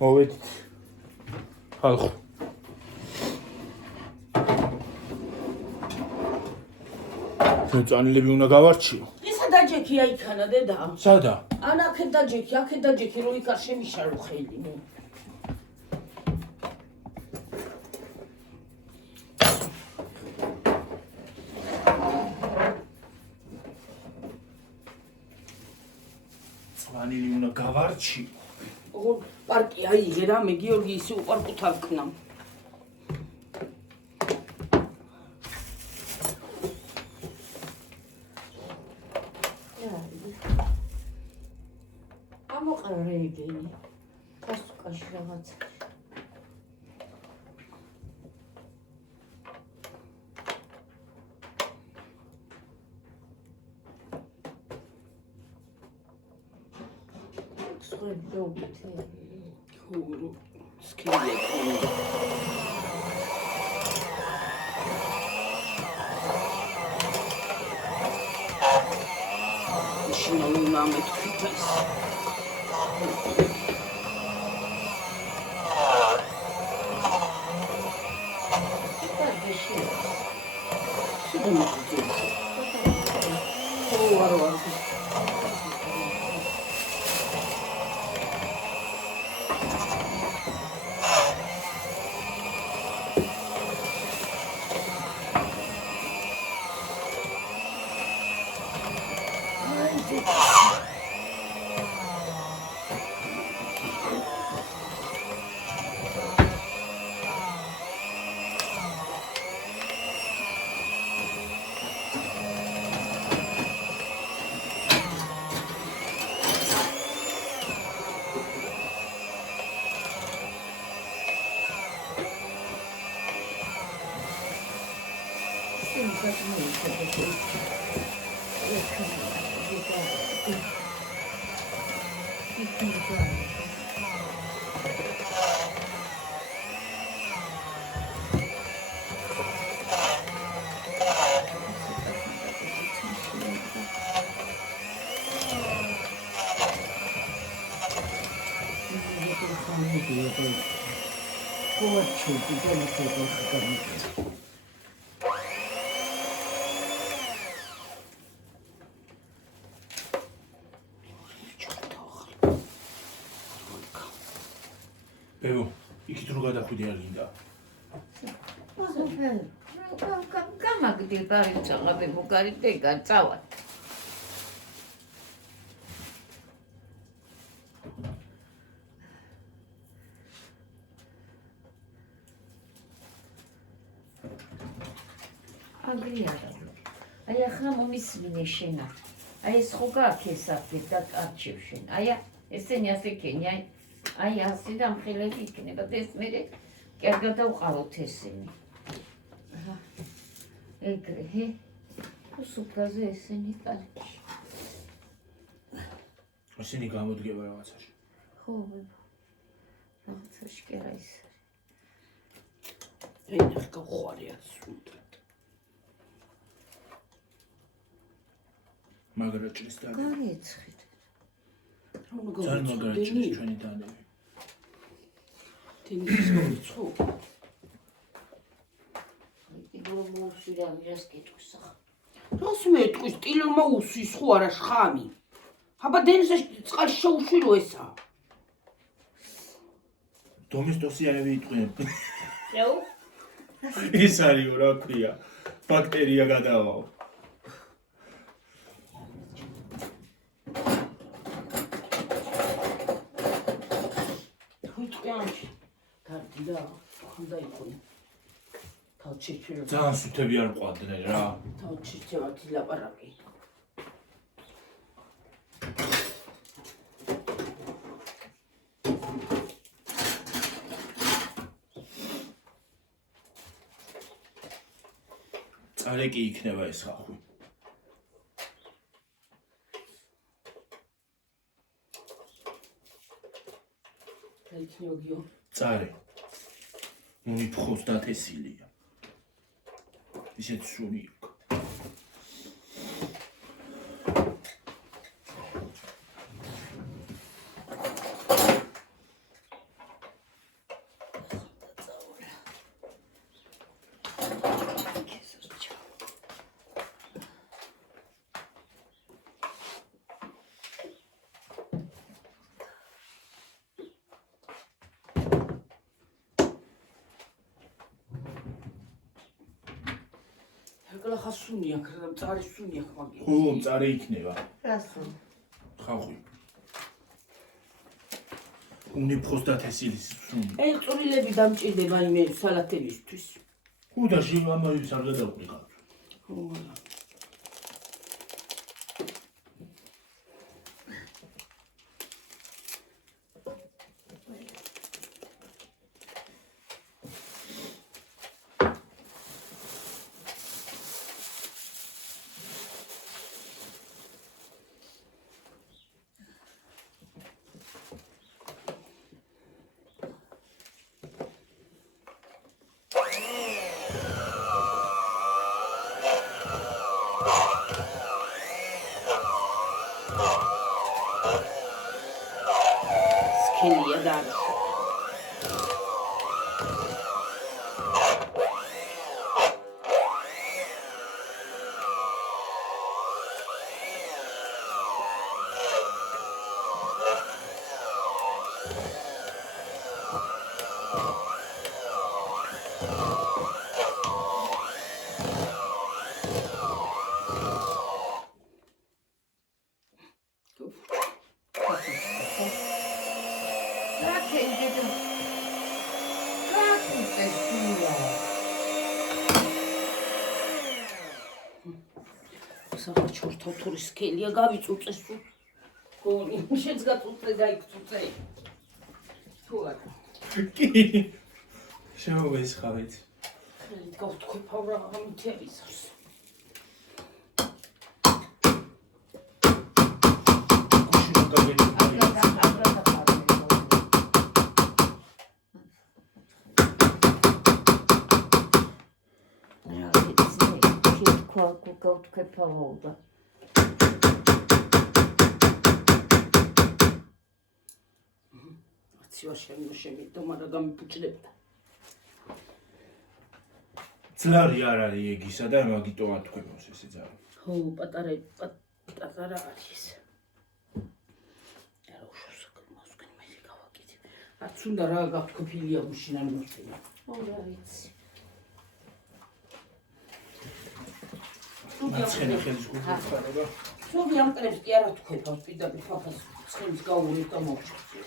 მოვედით. ხალხო. წანილები უნდა გავარჩიო. ისა დაჯექია იქანა დედა. სადა? ან აქეთ დაჯექი, აქეთ დაჯექი, რო იქ არ შემიშარო ხელი. წანილი უნდა გავარჩიო. ოღონ პარტია აიღე რა, მე გიორგი ისე უყარკუთავ ქნა. ამოყრეგენი. კასუკაში რაღაცა. ბებო, იქით რო გადახვიდე არ გინდა? გამაგდირ ბარიჭალა ბებო გარიტეგა წავალ. აგრიარა. აი ახლა მომისმინე შენა. აი ეს ხო გააქესაფე და არჩევ შენ. აი ესენი ასე ქენი, აი ასე და მხილები იქნება და ეს მე კარგად დავყავოთ ესენი. აჰა. ეგრე, ჰე. სუფრაზე ესენი კარგი. ესენი გამოდგება რაღაცაში. ხო, ბებო. რაღაცაში კი არა ის. ენა გავხარია სულთან. მაგრა ჭრის და გარეცხით. ძალიან მაგრა ჭრის ჩვენი დანები. დინის მოიწო. იგრო მოუსვიდა მირას კითხვის ახლა. რას მეტყვის ტილომა უსვის ხო არა შხამი. აბა დენზე წყალში შეუშვირო ესა. დომესტოსიანები იტყვიან. შეუ? ის არისო რა ქვია. ბაქტერია გადავაო. კარგი და ხანდა იყვნე. თავჩეჩევა. ძალიან სუთები არ მყავდნენ რა. თავჩეჩევა დილაპარაკი. წარე კი იქნება ეს ხახვი. იქნიოგიო. წარე. მუნი ფხოს დათესილია. ისეთ სუნი იქ. კლა სუნი აქვს და მწარი სუნი აქვს მაგის. ხო, მწარე იქნება. რასო? ხავხვი. უნი პროსტატესილის სუნი. აი, წვრილები დამჭირდება იმე სალათებისთვის. ხო და ამაის არ გადაგვიყავ. ხო. სქელია და საჩორთო თურის სქელია გავიწუწე სულ. ხო, შეც გაწუწე და იქწუწე. თუ არა. კი. შემოვესხავეთ. ხელით გავთქვიფავ რა ამითებისას. გავთქვიფავ და აცივა შემოშემიდო, მაგრამ გამიფუჭდებდა. ძლარი არ არის ეგისა და მაგიტო ათქვემოს ესე ძალი. ხო, პატარა არის. არა უშოსაკ მოსკენ მე გავაკეთე. არც უნდა რა გავთქვიფილია უშინან მოსკენა. ხო რა ვიცი. მაცხენი ხელის გულხარება. სულ ამტრებს კი არა თქვენავს პირდაპირ ფაფას ცხენს გაუვლებ და მოვჭრე.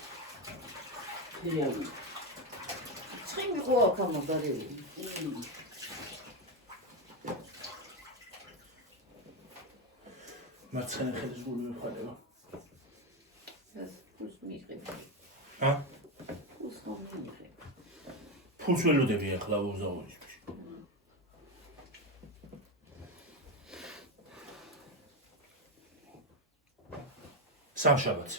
რეალი. ცხენი ხო აქ ამოდარეული. მაცხენი ხელის გულხარება. ეს ფულს მიიღებ. ჰა? ფულს რომ მიიღებ. ფულს ველოდები ახლა უზაურისთვის. სამშაბათს.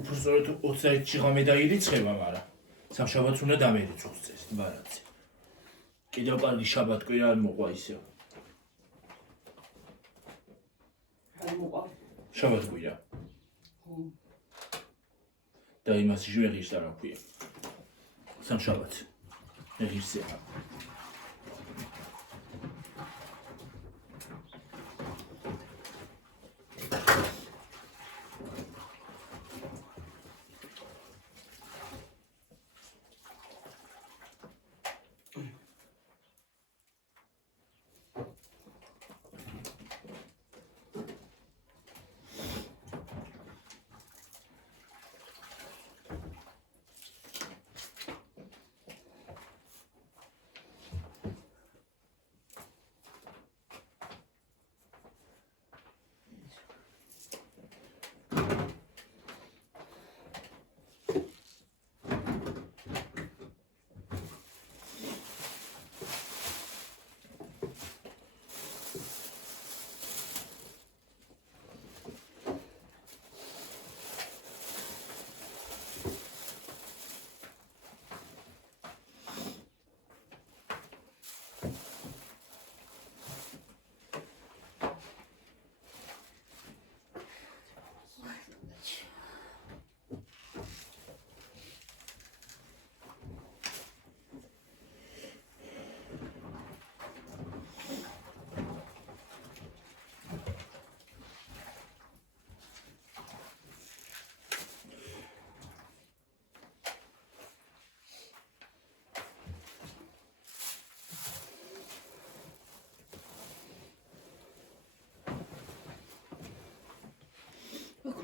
უბრალოდ 21-ში ღამე დაირიცხება, მაგრამ სამშაბათს უნდა დამერიცხოს წესი, ბარათი. კიდევ კარგი შაბათ-კვირა არ მოყვა ისევ. არ მოყვა. შაბათ-კვირა. ხო. და იმას ჟვეღის და რა ქვია. სამშაბათს. ღირსება.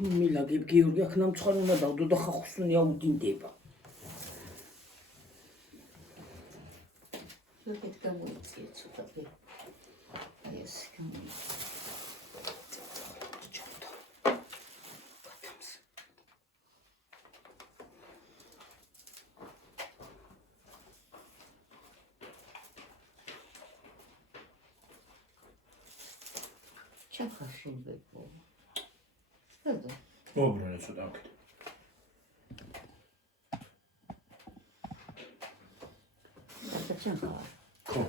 მილაგებ გიორგი აქ ნამცხარ უნდა დავდო და ხახუსუნი აუდინდება. შეგეთ გამოიწია ცოტა. აი ეს ჩახაშულბეკო. სტადო. მობრუნე ცოტა აქეთ. ჩახა. ხო.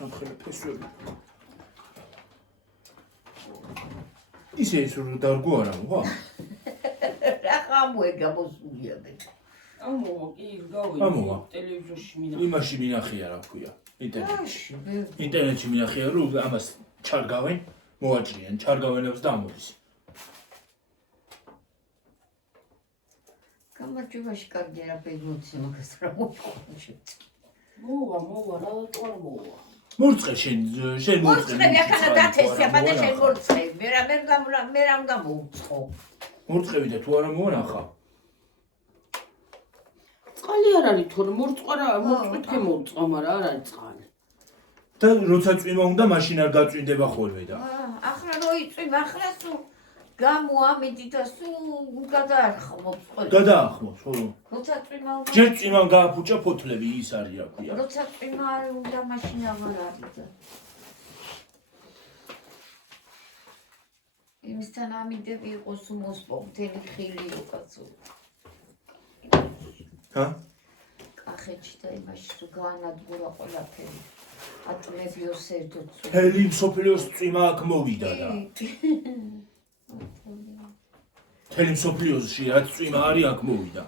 ამხელა ფესვები. ისე ის რომ დარგო არა მოვა? რა ხამუე გამოსულია მე. ამოვა კი ამოვა. გავი ტელევიზორში მინახე. იმაში მინახია რა ქვია. აში, ინტერნეტში მინახია რომ ამას ჩარგავენ, მოაჭრიან, ჩარგავენებს და ამოდის. გამარჯვებაში კარგი არაფერი მოცი მაგას რა მოიყვანში. მოვა, რა თქმა მოვა. მორწყე შენ მორწყე ახლა დათესია, ბადა შენ მორწყე. მე რამ გამოვწყო. მორწყევი და თუ არა მონახა. წყალი არ არის თორე მორწყარა, მორწყვითკე მოვწყო, მაგრამ არ არის წყალი. და როცა წვიმა უნდა მაშინ არ გაწვინდება ხოლმე და. ახლა რო იწვიმ, ახლა სულ გამოამიდი და სულ გადაახმობს ყველა. გადაახმობს, ხო. როცა წვიმა უნდა ჯერ წვიმამ გააფუჭა ფოთლები, ის არის რა ქვია. როცა წვიმა არ უნდა მაშინ აღარ არის და იმისთან ამიდები იყოს მოსპო მთელი ხილი უკაცო. ჰა? კახეთში და იმაში თუ გაანადგურა ყველაფერი. ატმებიოს ერთად. მთელი მსოფლიოს წვიმა აქ მოვიდა და. მთელი მსოფლიოში რაც წვიმა არის აქ მოვიდა.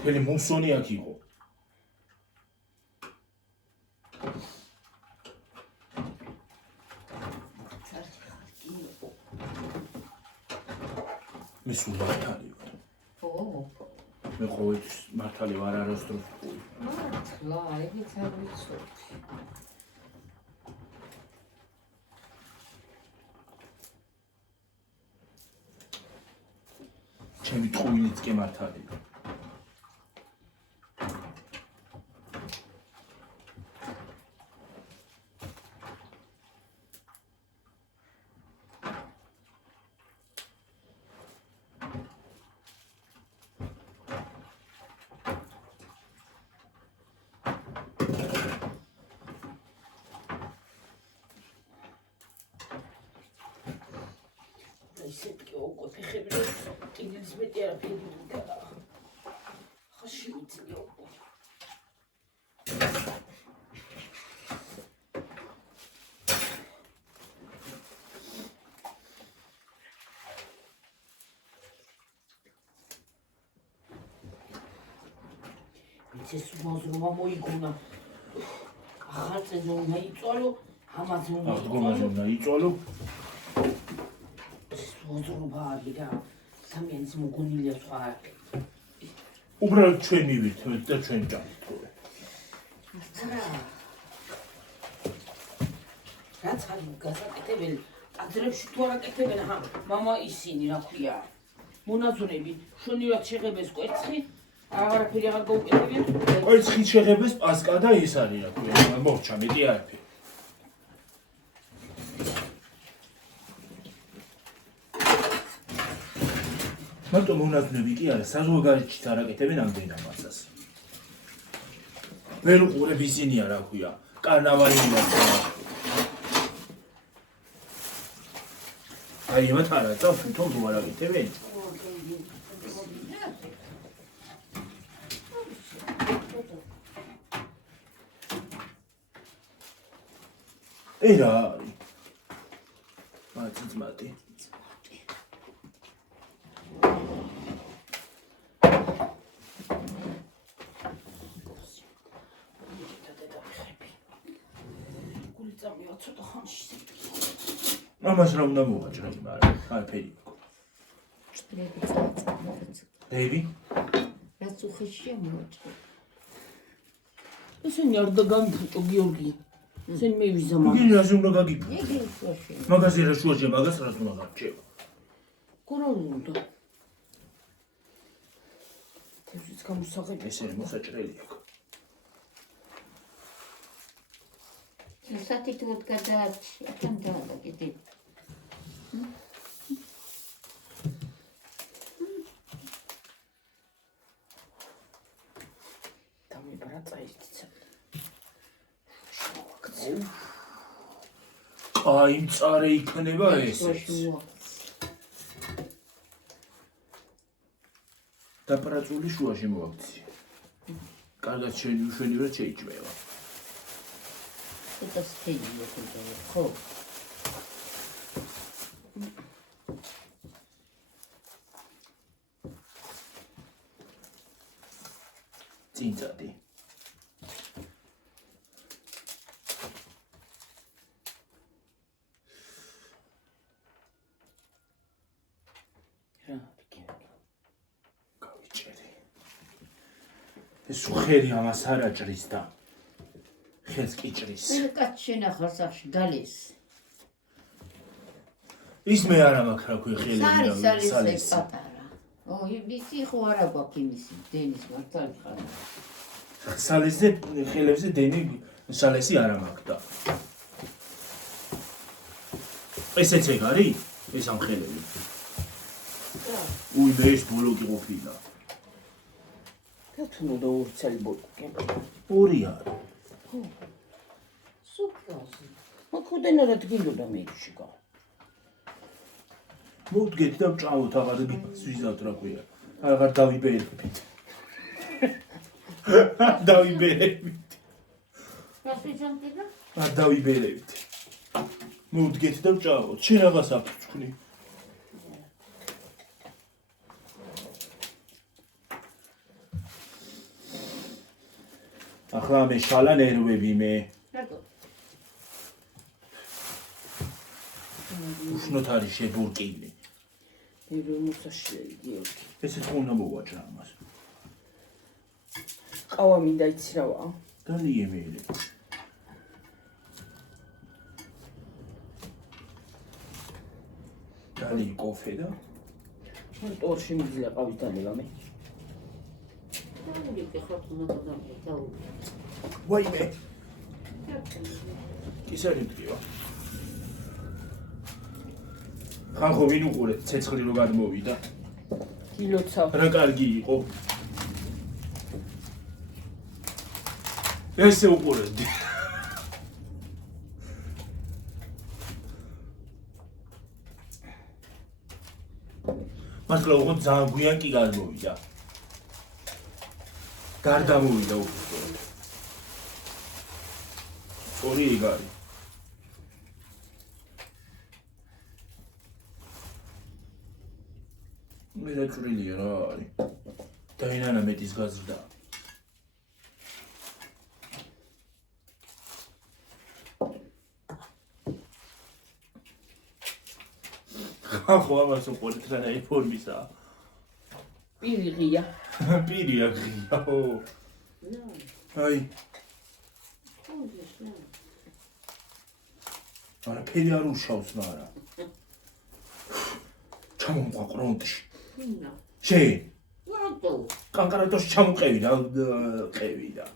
მთელი მუსონი აქ იყო. მე სულ მართალი ვარ. მე ყოველთვის მართალი ვარ არასდროს ვთქვი. მართლა, ეგეც არ ვიცოდი. ჩემი ტყუილიც კი მართალი. ისეთი ოქო ფეხები ტილს მეტი არაფერი და ხაში მიწი ოქო. ეს მოზრომა მოიგონა. ახალ სეზონი იწვალო, ამაზე უნდა იწვალო. მოზრობა არის და სამიანის მოგონილია სხვა არაფერი. უბრალოდ ჩვენ მივირთმევთ და ჩვენ დავთხოვე. რაც არის გასაკეთებელი, კადრებში თუ არ აკეთებენ, მამა ისინი რა ქვია. მონაზონები, შონივად შეღებეს კვერცხი, აღარაფერი აღარ გაუკეთებიათ. კვერცხით შეღებეს პასკა და ის არის რა ქვია. მორჩა მეტი არაფერი. მარტო მონაზვნები კი არა, საზღვარგარეთშიც არ აკეთებენ ამდენ ამასას. ვერ უყურებ ისინია რა ქვია, კარნავალია. აი ემათ არა, წავს თვითონ თუ არ აკეთებენ. ე რა არის? მათი ძმათი. ამას რა უნდა მოვაჭრე, მაგრამ არაფერი. ჭრები წაწამოთ. ბეიბი, რაც უხეშია მოაჭრე. ესენი არ დაგამიფუჭო გიორგი. ესენი მე ვიზამა. იგი რაზე უნდა გაგიფო? იგი უხეშია. მაგაზე რა შუაჯე, მაგას რა უნდა გარჩევა? გორალ უნდა. თევზიც გამოსაღები. ესენი მოსაჭრელი აქვს. სათითოდ გადაარჩი, აქამ დააგაკეთე. დამებრა წაიწცა. კაი მწარე იქნება ეს. დაპრაწული შუაში მოაქცია. კარგად შეუშვენივრად შეიჭმევა. Это стильно это, ხო. წინწადი. რა, გავიჭერი. ეს უხერი ამას არ აჭრის და ხელს კი ჭრის. მე კაც შენახა სახში გალეს. ის მე არა მაქვს რა ქვია ხელები სალეს პატარა. ისი ხო არა გვაქვს იმისი დენის მართალი ხარ. სალესზე ხელებზე დენი სალესი არა მაქვს და. ესეც ეგ არის? ეს ამ ხელები. უი მე ეს ბოლო კი ყოფილა. თუნო და ორი წელი ბოლოკი. ორი არის. სუპროზი. მოკუდენა რა დგინდოდა მეჩში გა. მოვდგეთ და ვჭამოთ აღარ ვიზავთ რა ქვია. აღარ დავიბერებით. დავიბერებით. რა შეიძლება? არ დავიბერებით. მოვდგეთ და ვჭამოთ. შენ რაღაც აქვს თქვი. ახლა მე შალა ნერვები მე. რატო? უშნოთ არის შებურკილი. მე რომ მოსაშლელი გიორგი. ესეც უნდა მოვაჭრა ამას. ყავა მინდა იცი რა ვაა? დალიე მეილე. დალიე კოფე და მან ტორში მიძლია ყავის დანება მე. დავიგე ხო თუნდაც დავ. ვაიმე. ის არის მტკივა. ხან ხო ვინ უყურეთ ცეცხლი რო გადმოვიდა. კილოცა. რა კარგი იყო. ესე უყურებდი. მართლა უყურე ძალიან გვიან კი გადმოვიდა. გარდა მოვიდა უყურე. ორი ეგ არის. მე დაჭრილია რა არის. დაინანა მეტის გაზრდა. ხო ამას უყურეთ რა ფორმისაა. პირი ღია. პირია ღია. აი. არა პირი არ უშავს მარა. ჩამომყვა კრონტში. შე. რატო? კანკარატოში ჩამოყევი და ყევი და.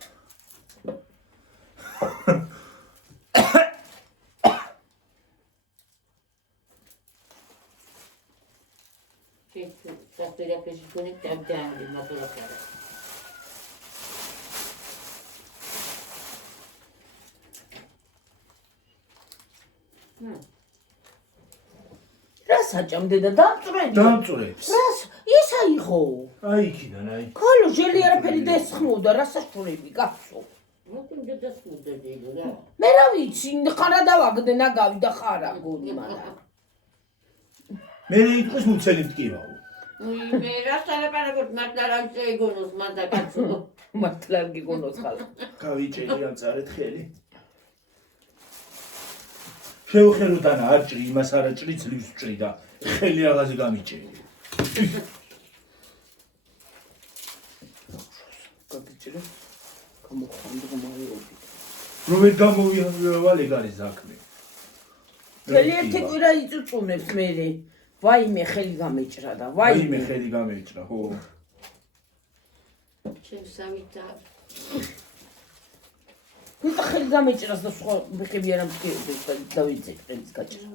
Sapere che si connette a grandi, ma tu la cara. რა საჭამდე და დამწვრენი? დამწვრებს. რას? ისა იყო. აი იქიდან აი. ქალო ჟელი არაფერი დასხმოდა, რა საშურები გახსო. მოკლედ გადასმოდა ძილო რა. მე რა ვიცი, ხარა დავაგდე ნაგავი და ხარა გონი მაგრამ. მე იყოს მუცელი მტკივაო. მე რა სალაპარაკობ მართლა რა წეგონოს მანდა კაცო. მართლა არ გიგონოს ხალხი. გავიჭერი ამ წარეთ ხელი. შევხეროდან არ ჭრი, იმას არ აჭრი, ძლივს ჭრი და ხელი რაღაცა გამიჭერი. გაგიჭირე. გამოხანდო მარიობი. რომელ გამოვივალ ეგ არის საქმე. მთელი ერთი კვირა იწუწუნებს მერე. ვაიმე ხელი გამეჭრა და ვაიმე ხელი გამეჭრა, ხო. ჩემ სამითა ნუ ხელი გამეჭრას და სხვა ბეხები არ ამწკიებს და დავიძე ხელის გაჭრა.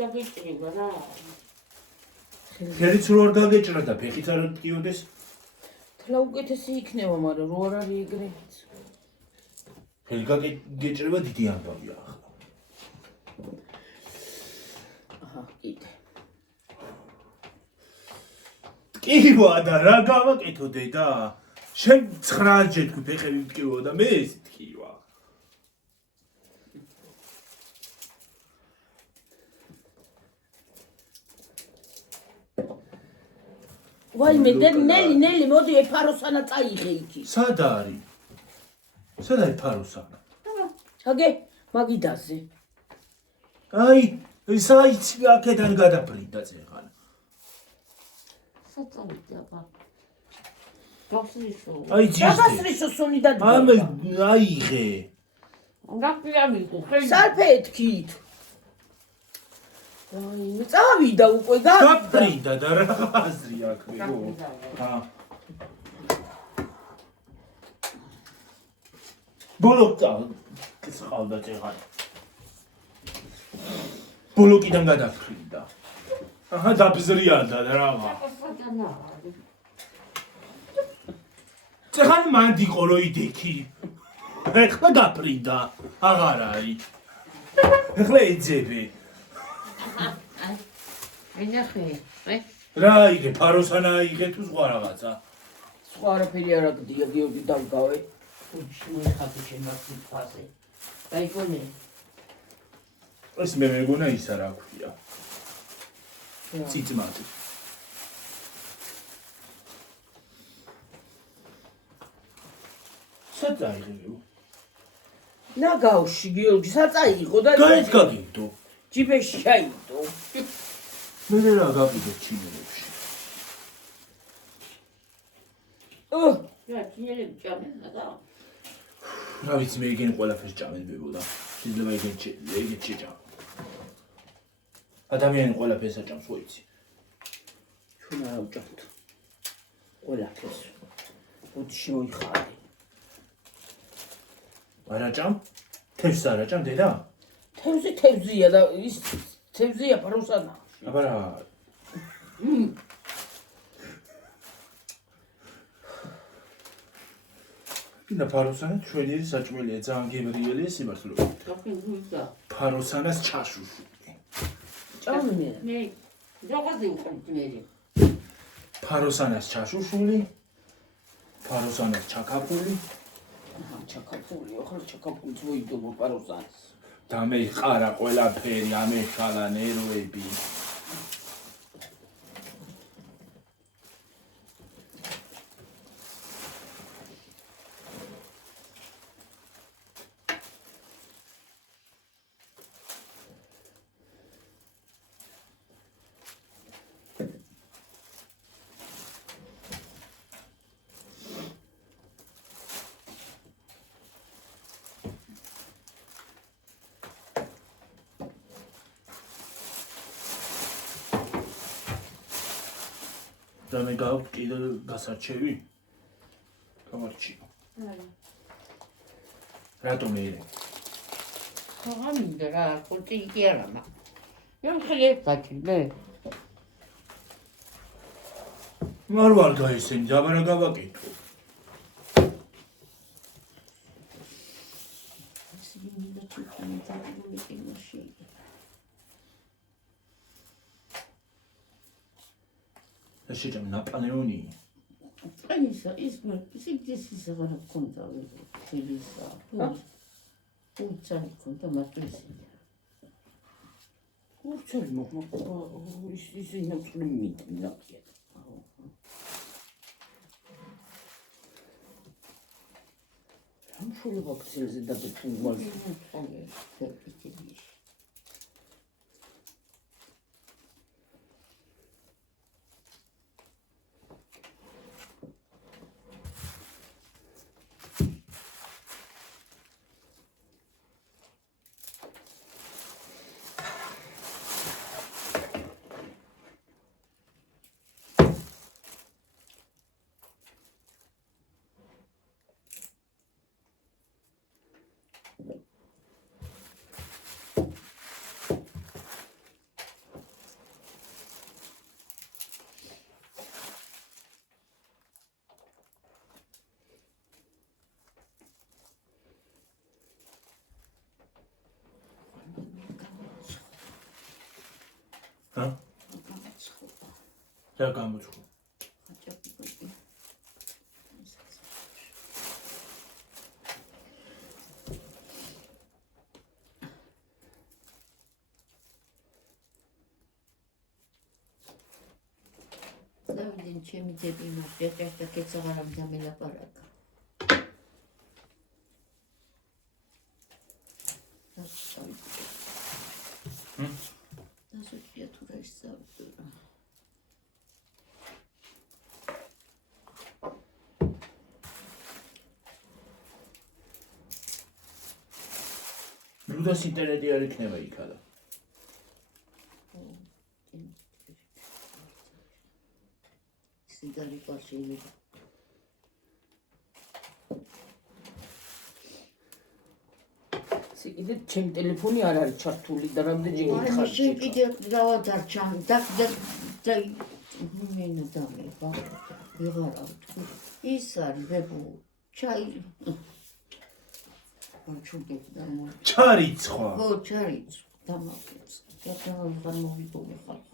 გაგიჭრება რა ხელიც რო არ გაგეჭრა და ფეხით არ ტკიოდეს. თლა უკეთესი იქნება, მაგრამ რო არ არის ეგრე. ხელი გაგეჭრება დიდი ამბავია ახლა. აჰა, კიდე. ტკივა და რა გავაკეთო დედა? შენ 9 ჯერ თქვი ფეხები მტკივა და მე ეს ტკივა. ვაიმე ნელი მოდი ეფაროსანა წაიღე იქი. სად არის? სად არის ფაროსანა? აგე მაგიდაზე. აი, საიც აქედან გადაფრინდა წეღან. საწოლიდა ბა გასრისო აი ძიძე. გასრისო სუნი და ამ აიღე. გაკლიამიყო ხელი სალფეთქით. აი, წავიდა უკვე გაფრინდა და რა აზრი აქვე, ხო? ჰა. ბოლოკა გცხავდა წეღან. ბოლოკიდან გადაფრინდა. აჰა, დაბზრიალდა და რაღა. წეღან მანდი ყოლოიდექი. ეხლა გაფრინდა. აღარ არის. ეხლა ეძები. ენახე რა იგე, ფაროსანა იგე თუ სხვა რაღაცა. სხვა არაფერი არ აგდია, გიორგი დავგავე. უჩი მოიხატე შემართი ფაზე გაიგონე ეს მე მეგონა ის არა ქვია. ციცმატი. საწაიღო. ნაგავში გიორგი საწაიღო და გაიც გაგიდო. ჯიბეში ჩაიდო. მე რა გავიდე ჩინელებში. რა ჩინელები ჭამენ და რა ვიცი მე იგენ ყველაფერს ჭამენდებოდა. შეიძლება იგენ შეჭამ. ადამიანი ყველაფერს აჭამს, ხო იცი? ჩვენ არ ავჭამთ. ყველაფერს. უთში მოიხარე. არ აჭამ? თევზს არ აჭამ დედა? თევზია და ის თევზია ფაროსანა. აბა რა. კიდე ფაროსანა ჩვენი საჭმელია, ძალიან გემრიელია სიმართლე. გაფინდა ფაროსანას ჩაშუშვი. ჭამნე. მე რაღაცი უყურე მე ფაროსანას ჩაშუშვული. ფაროსანას ჩაკაფული. ჩაკაფული, ახლა ჩაკაფული მოიდობ ფაროსანას. და მე ყარა ყველაფერი, ამეშალა ნერვები. და მე გაქვს კიდე გასარჩევი? გამარჩიო. რატომ ერე? ხამინდა რა კულტი კი არა მა რომ ხელი გაჭირე არ ვარ გაისენი, აბა რა გავაკეთო? სიგინდა ჩიქანი დაგვიგული კინოში და შეჭამ ნაპოლეონი. აისა ის ისიც აღარ გქონდა ხელისა უცარი გქონდა მატრიცია უცარი მოხმო ის ინაწყლი მინა კი შული ვაქცინაზე დაგეთხენ გვალს. რა გამოცხო? დავიდნენ ჩემი ძები მოხდა და კეცაღარამ დამელაპარაკა. დასუჭია თუ რა ისწავლა. რუდას ინტერნეტი არ იქნება იქადა. სიდარი ყარშილი. კიდე ჩემი ტელეფონი არ არის ჩართული და რამდენჯერ არა შენ კიდე დავადარჩა და მენა დამება ვიღარა თუ ის არის ვებო ჩაი ჩუბედა ჩარიცხვა. ხო ჩარიცხვა დამაყენს და გამოვიდოდი ხალხ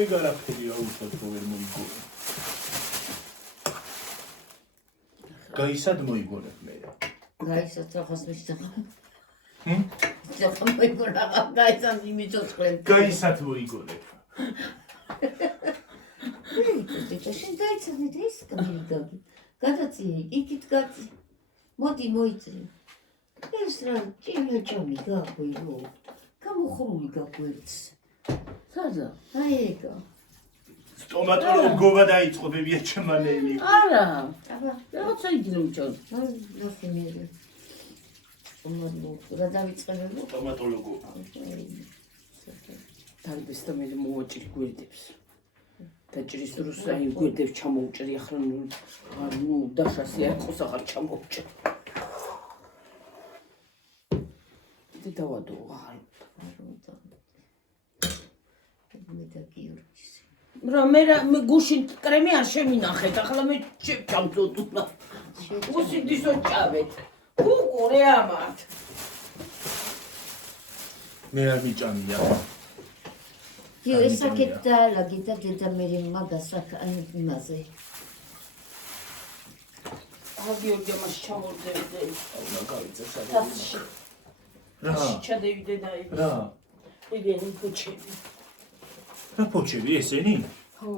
ეგ არაფერია უშოთ რომ ვერ მოიგონე. გაისად მოიგონებ მე. გაისად რაღაც მისცახა ახლა მოიგონა გაისად იმიწოცხლებ გაისად მოიგონებ. და შენ დაიცანე და ის გამიგაგი გადაწიე იქით გაწი მოდი მოიწრი ეს რა ჭიმა ჩამი გაგვირო გამოხრული გაგვერც სადა აი ეგა სტომატოლოგობა დაიწყო ბებია ჩემანელი. არა აბა რაღაცა იგინო მჭონ ნახე მე რა დავიწყებო სტომატოლოგობა. დარბეს და მე მოვაჭრი გვერდებს დაჭრის დროს აი გვერდებს ჩამოუჭრი ახლა ნუ დაშასი არ ყოს ახლა ჩამოუჭრი და დავადო აღარ მე და გიორგის რა მე გუშინ კრემი არ შემინახეთ ახლა მე ჩავწოდულა უსიდისო ჭავეთ უყურე ამათ მე არ მიჭამია. იო ესაკეთ დაალაგე და დედა მე მაგას აქ იმაზე გიორგი მას ჩამოვდები უნდა გავიწე სადაც. თასში რა? ჩადევიდე და რა? ეგენი ფუჩები რა ფოჩები ესენი? ხო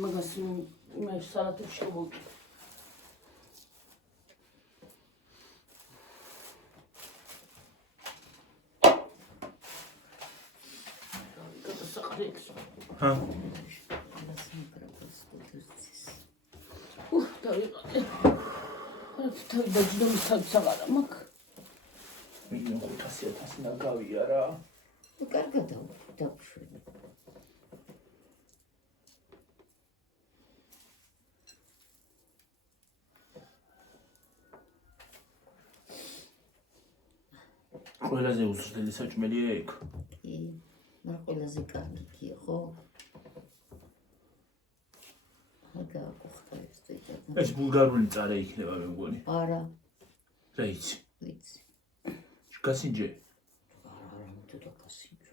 მაგას მე სალათებს შევუჭი ჰა? დავიყარე თავი დაჯდომის თავი საღარა მაქვს მიგინო 500,000 ნაგავია რა. კარგად დავუშვები ყველაზე უზრდელი საჭმელია ეგ. კი მაგრამ ყველაზე კარგი გია ხო აგა ყოხტა ეს და ეს ბულგარული წარე იქნება მე მგონი. არა რა იცი? ვიცი გასინჯე. არა თუ გასინჯე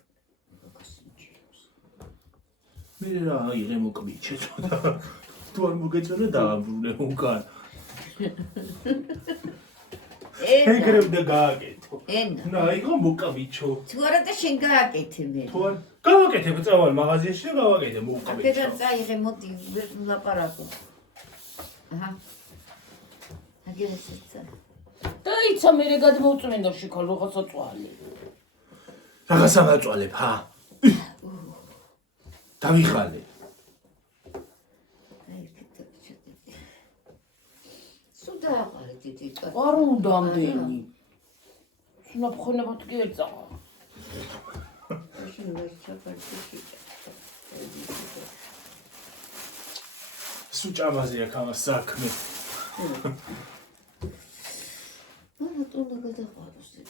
მე რა იღე მოკვიჩე ცოტა. თუ არ მოგეწონა დააბრუნე უკან. ეგრე უნდა გააკეთო. ენა. ნაიღო მოკავიჩო. თუ არა და შენ გააკეთე მე. თუ არ გავაკეთებ წავალ მაღაზიაში და გავაკეთე მოკავიჩო. აქედან წაიღე მოდი ვერ ვლაპარაკო. აჰა. აგერესეცა. დაიცა მე გადმოვწმენდა შეკალ რაღაცა წვალი. რაღაცა მაწვალებ, ჰა. დავიხალე. სუდა აყარე დიდი კაცი. არ უნდა ამდენი. სუნაფხონებად კი ერწავა. შენ ვერ ჩაპარტი. სუჭამაზე აქ ამას საქმე. არა ტონა გადაყაროს და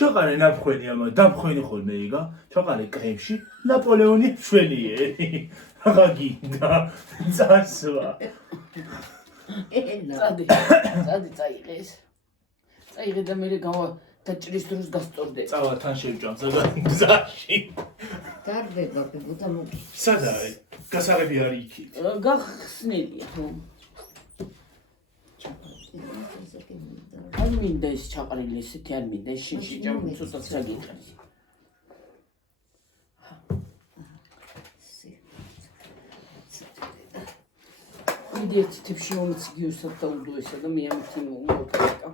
ჩაყარე ნაფხვენი ამა დამხვენი ხოლმე იგა ჩაყარე კრემში ნაპოლეონი ჩვენიერი აღა გინდა წასვა ენა. წადი წაიღეს. წაიღე და მე დაჭრის დროს გასწორდე. წავა თან შევჭამ გზაში დარბება ბუდა მოგი. სად არის გასაღები არის იქით გახსნილია ხო? არ მინდა ეს ჩაყრილი ესეთი არ მინდა ეს შინში ჭამი ცოტაც რა გიყრის. მიდი ერთი თიფში მომიცი გიოსად დაუდო ესა და მე ამით მოვკრიტა.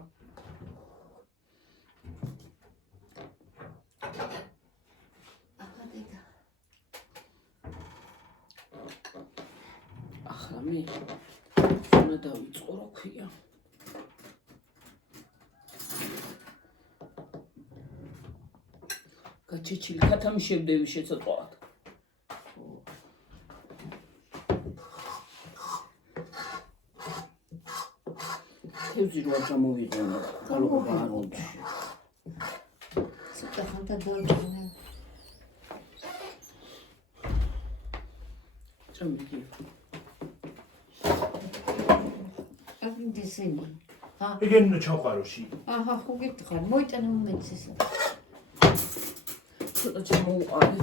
ახლა მე უნდა დავიწყო რა ქვია. გაჩეჩილი ქათამი შევდები შეცოწვავად. თევზი რო არ გამოვიყენო, გალობა არ უნდა. ცოტა ხანდა დავჭამე. წამიგი. აგინდესენი. ჰა. ეგენ ჩაყაროში აჰა, ხო გითხარ, მოიტანო მომენტს ესა. ცოტა ჩამოვუყარე.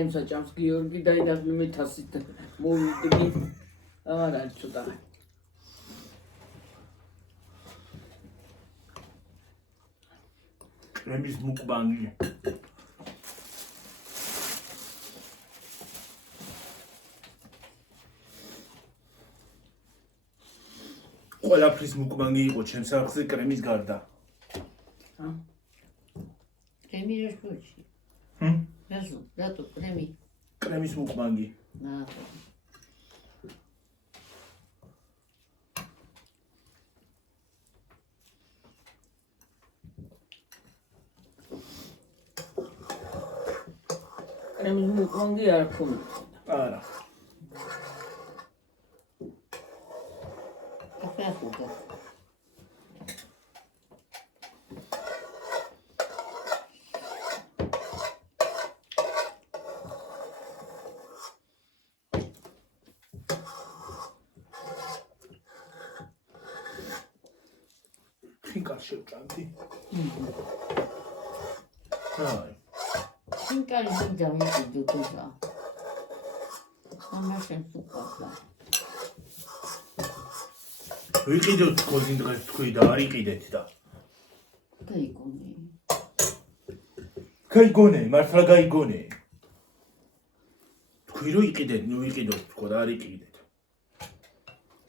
ემსა ჭამს გიორგი დაინახე მე თასით მოვიდგი. არა ცოტა. კრემის მუკბანგი ყველაფრის მუკბანგი იყო ჩემს არხზე კრემის გარდა. ჰა? კრემი რა შუაში? რატო კრემი? კრემის მუკბანგი. ნახე. კრემის მუკბანგი არ ქონდა. არა. ახლა ხუდა. ხინკარ შევჭამდი. აი. ხინკარი მინდა მიყიდო და. ამაშენ სუპარდა. ვიყიდოთ კოზინ დღეს თქვი და არ იყიდეთ და. გაიგონე. გაიგონე, მართლა გაიგონე. თქვი რომ იყიდეთ, ნუ ვიყიდოთ თქო და არ იყიდეთ.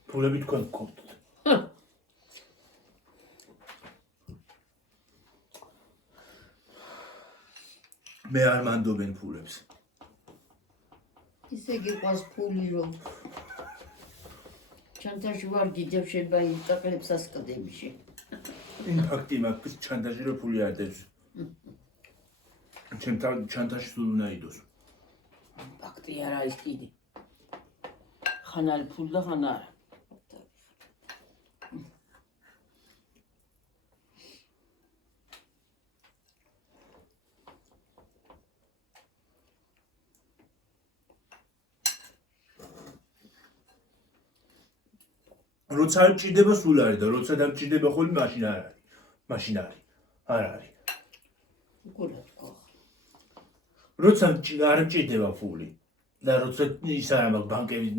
ფულები თქვენ გქონდ. მე არ მანდობენ ფულებს. ისე გიყვარს ფული რომ ჩანთაში ვარ გიძებ შეიძლება იტაკლებს ასკდებში. იმპაქტი მაქვს ჩანთაში რომ ფული არ დევს. ჩემთან ჩანთაში სულ უნდა იდოს. იმპაქტი არ არის კიდე. ხან არის ფული და ხან არა. როცა არ მჭირდება სულ არის და როცა დამჭირდება ხოლმე მაშინ არ არის. მაშინ არის. არ არის. გულა თქვა. როცა არ მჭირდება ფული და როცა ის არა მაგ ბანკები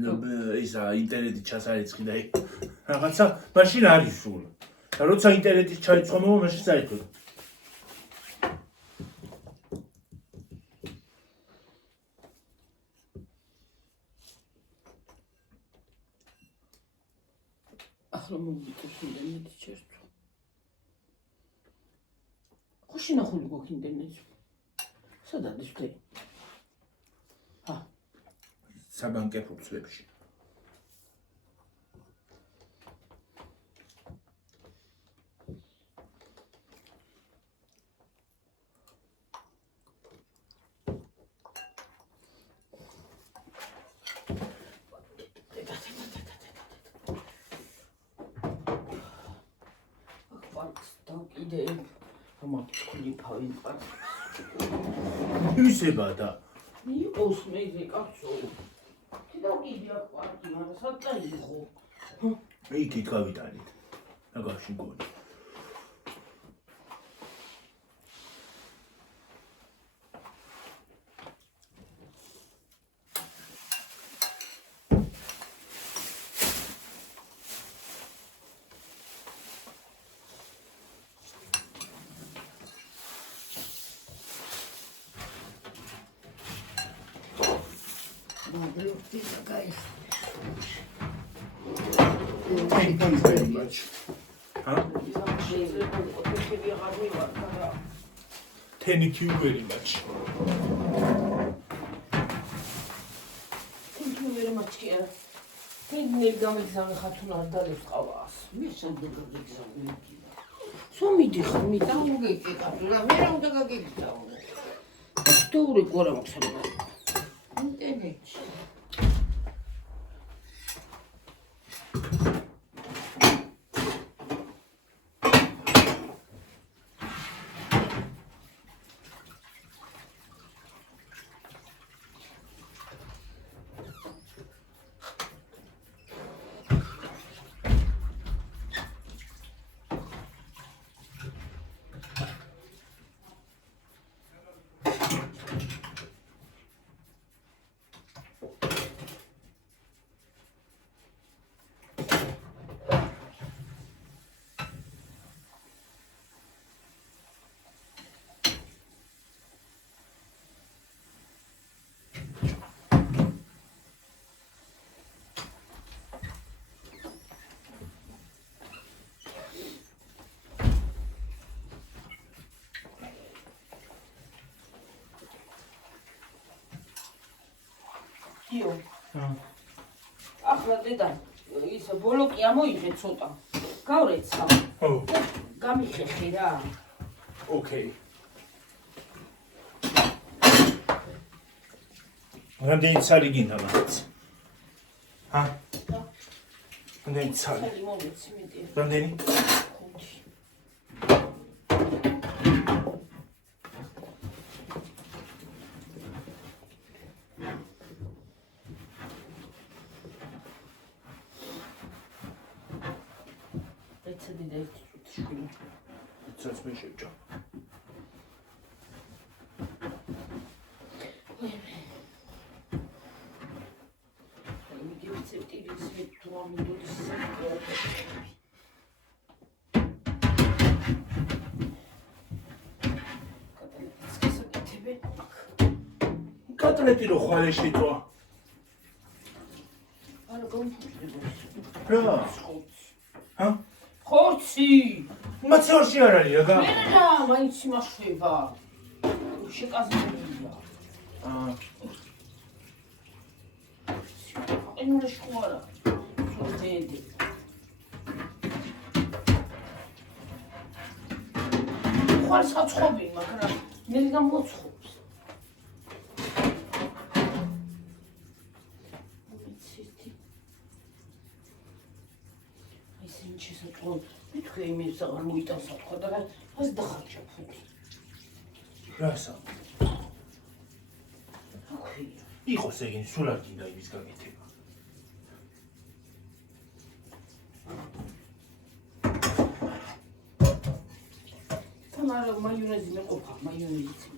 ისა ინტერნეტი ჩასარიცხი და რაღაცა მაშინ არის სულ. და როცა ინტერნეტის ჩაიწყობა მაშინ საერთოდ ახლა მოვიკეთე ინტერნეტი ჩერტო. ხო შინახული გვაქვს ინტერნეტი. სად არის ვთე? საბანკე ფურცლებში. კიდე რომ თქვი ფავენ პარ. ისება და იყოს მე კაცო. კიდევ კიდე აქ პარკი, მაგრამ სად დაიხო? იქით გავიტანით. აგაში გონი. Thank you very much. Thank you very much. Thank გამიგზავნე ხათუნა არ დალებს ყავას. მე შემდეგ გაგიგზავნე. სომიდი ხარ მე გამოგეკითხა, მე რა უნდა გაგიგზავნე? სტოური გორა მაქსალა. ინტერნეტში. იო. ახლა დედა ის ბოლოკი ამოიღე ცოტა. გავრეცა. ო, გამიხეხე რა. ოკეი. რამდენი ცალი გინდა მაგაც? რამდენი ცალი? ცალი მომეცი მეტი. რამდენი? That's me shit. კატლეტი რო ხვალე შეწვა. არა გამფუჭდება. რა? ჰა? ხორცი. მაცორში არ არის რა? მე რა, მაინც იმაშვება. შეკაზებულია. ენურა შხوارა. სულდედი. ხვალ საცხობი, მაგრამ მე გამოცხობს. მithქვი იმის აღარ მოიტანს თქვა და რაც დახარჯა ფული. რასა? აქვი. იყოს ეგენი სულ არ გინდა იმის გაკეთება. მაიონეზი მეყოფა, მაიონეზი.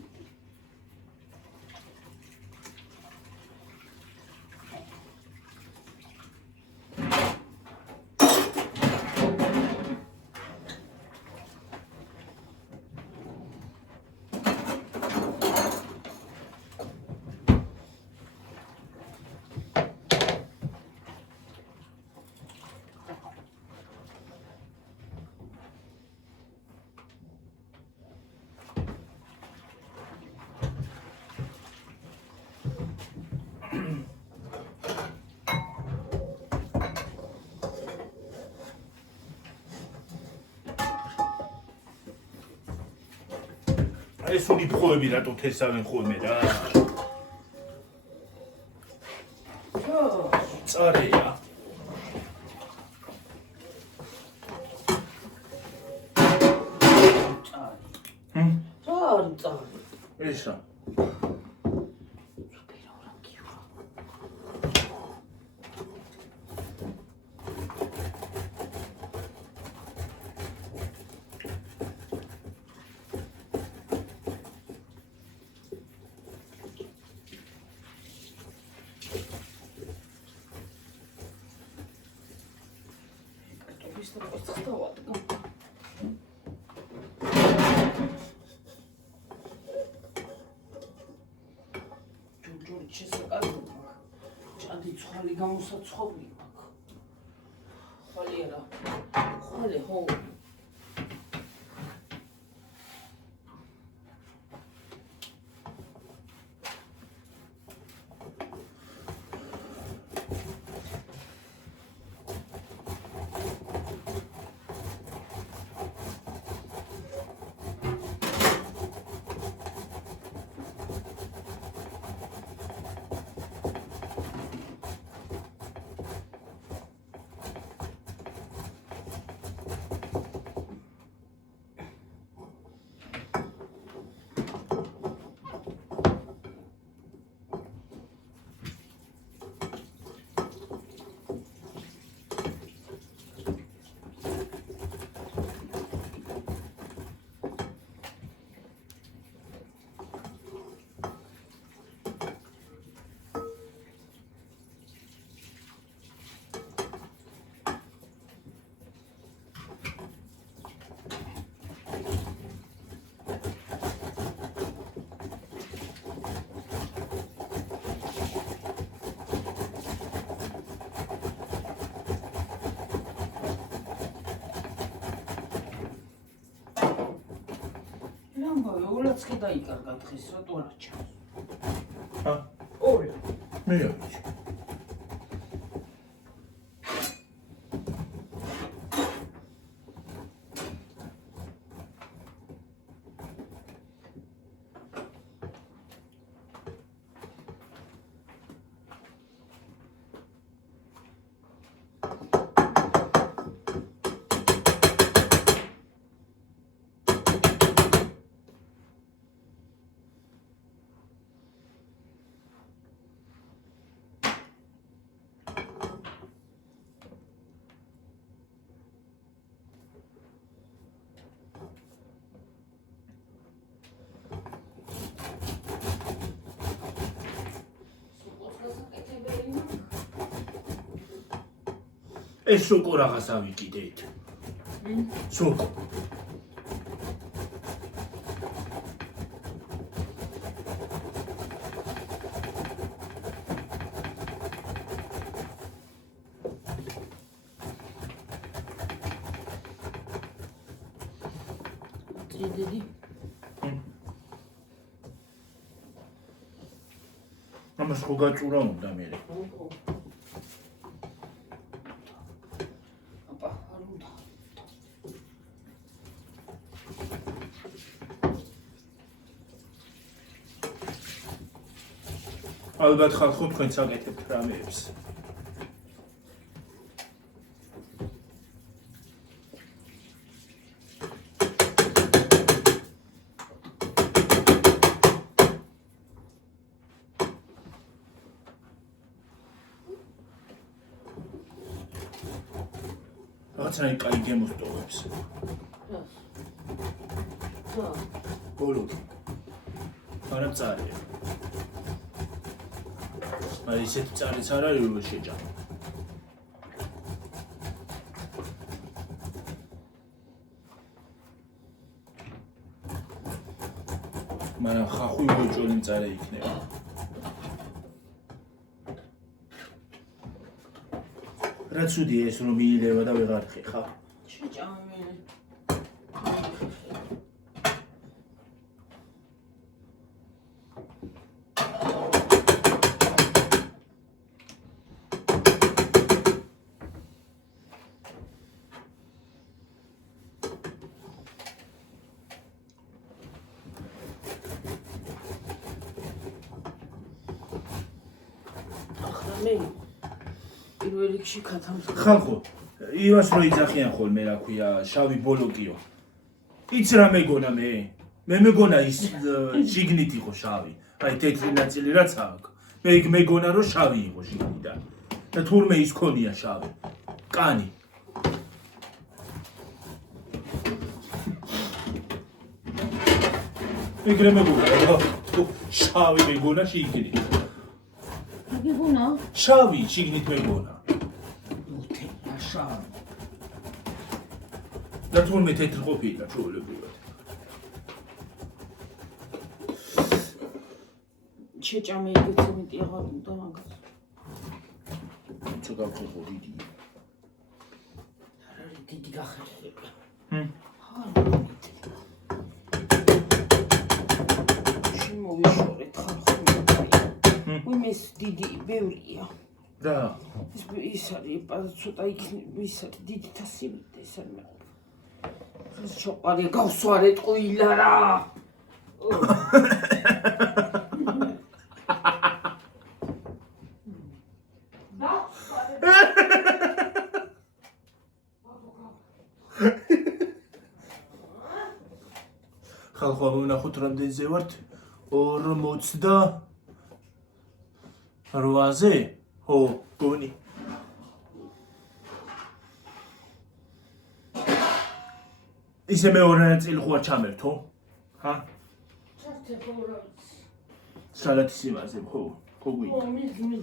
ეს ունი ფხოები რატო თესავენ ხოლმე რა? წარეა. ესა. ჭადი გამოსაცხოვრი მაქვს. ხალი არა. ხალი ხო. ოლაცკი დაიკარგა დღეს, რატო არ ჩანს? ჰა? ოლა. მე არ ვიცი. ეს სოკო რაღაც ავიკიდეთ. სოკო. ტრიდედი. ამას ხო გაწურა უნდა მე. ალბათ ხალხო თქვენც აკეთებთ რამეებს. რაღაცნაირ კაი გემოსტოვებს. ხო. ბოლოდი. მაგრამ წარია. მაგრამ ისეთი წარიც არ არის რომ შეჭამ. მაგრამ ხახუი მოჭოლი მწარე იქნება. რა ცუდია ეს რომ მიილევა და ვეღარ ხეხა. შეჭამე. მე პირველ რიგში ქათამს ხალხო, ივას რო იძახიან ხოლმე რა ქვია, შავი ბოლოკიო. იც რა მეგონა მე? მე მეგონა ის შიგნით იყო შავი. აი თეთრი ნაწილი რაც აქვს. მე იქ მეგონა რომ შავი იყო შიგნიდან. და თურმე ის ქონია შავი. კანი. ეგრე მეგონა, შავი მეგონა შიგნით. გიგუნა? შავი შიგნით მეგონა. უთენა შავი. და თურმე თეთრი ყოფილა ჩვეულებრივად. შეჭამე იგეც მეტი აღარ უნდა მაგას. ცოტა გავხეხო დიდი. არ არის დიდი გახერხება. აღარ მომიტი. შემოვიშორეთ ხალხო. უმეს დიდი ბევრია. და ის არის ცოტა იქნება ის არის დიდი თასიმიტე ეს არ მეყო. ეს შოყარი გავსვარეთ ყვილა რა. ხალხო ვნახოთ რამდენზე ვართ 48-ზე? ხო, გონი. ისე მეორე ნაწილი ხო არ ჩამერთო? ჰა? სალათის იმაზე ხო? ხო გვინდა. მიდი.